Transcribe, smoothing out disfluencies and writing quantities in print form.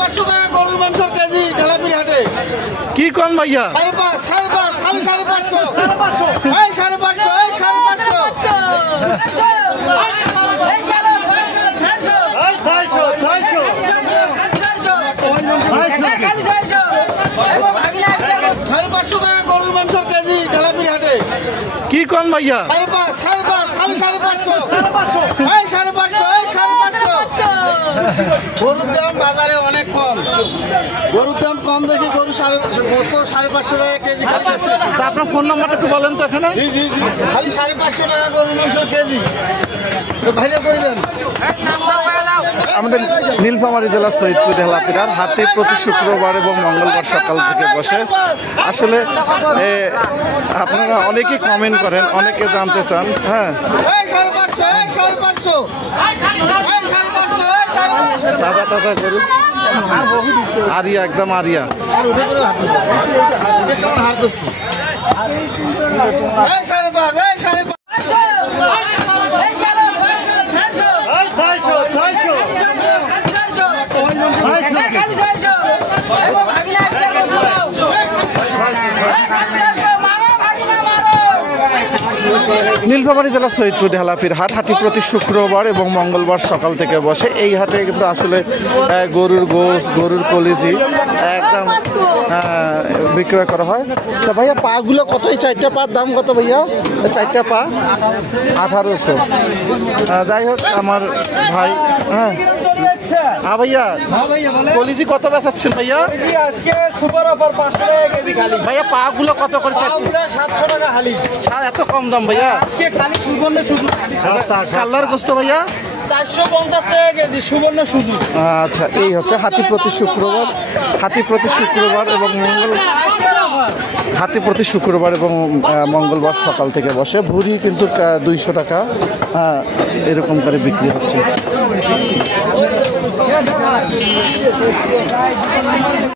550 টাকা গরুর মাংসের কেজি ঢালাপির হাটে। কি কোন ভাইয়া? 550 খালি 550 এই 550 এই 550 টাকা গরুর মাংসের কেজি ঢালাপির হাটে। কি কোন ভাইয়া? 550 খালি 550 এই 550 এই 550 গরুর দাম বাজারে অনেক কম। গরুর দাম কম দেখি গরু 550 টাকা কেজি খালি। তা আপনার ফোন নাম্বারটা একটু বলেন তো এখানে। জি জি জি খালি 550 টাকা গরুর মাংসের কেজি ভাইরা করে দেন। আমাদের নীলফামারী জেলা সৈয়দপুর ঢেলাপিরার হাটে প্রতি শুক্রবার এবং মঙ্গলবার সকাল থেকে বসে। আসলে আপনারা অনেকেই কমেন্ট করেন, অনেকে জানতে চান। হ্যাঁ, তাজা তাজা গরু আরিয়া, একদম আরিয়া। নীলফামারী জেলা সৈয়দপুর ঢেলাপির হাটটি প্রতি শুক্রবার এবং মঙ্গলবার সকাল থেকে বসে। এই হাটে কিন্তু আসলে গরুর গোশ, গরুর কলিজি একদম বিক্রয় করা হয়। তা ভাইয়া পাগুলো কত? এই 4টা পার দাম কত ভাইয়া? 4টা পা 1800। যাই হোক আমার ভাই। হ্যাঁ ভাইয়া, কলিজি কত বেচাচ্ছেন ভাইয়া? আজকে সুপার অফার 5 টাকা কেজি খালি। ভাইয়া পা গুলো কত করে? 700 টাকা খালি। এত কম দাম ভাইয়া? আজকে খালি সুবর্ণ শুধু। কাল্লার গোস্ত ভাইয়া 450 টাকা কেজি সুবর্ণ শুধু। আচ্ছা, এই হচ্ছে হাটটি প্রতি শুক্রবার এবং মঙ্গলবার সকাল থেকে বসে। ভুড়ি কিন্তু 200 টাকা এরকম করে বিক্রি হচ্ছে।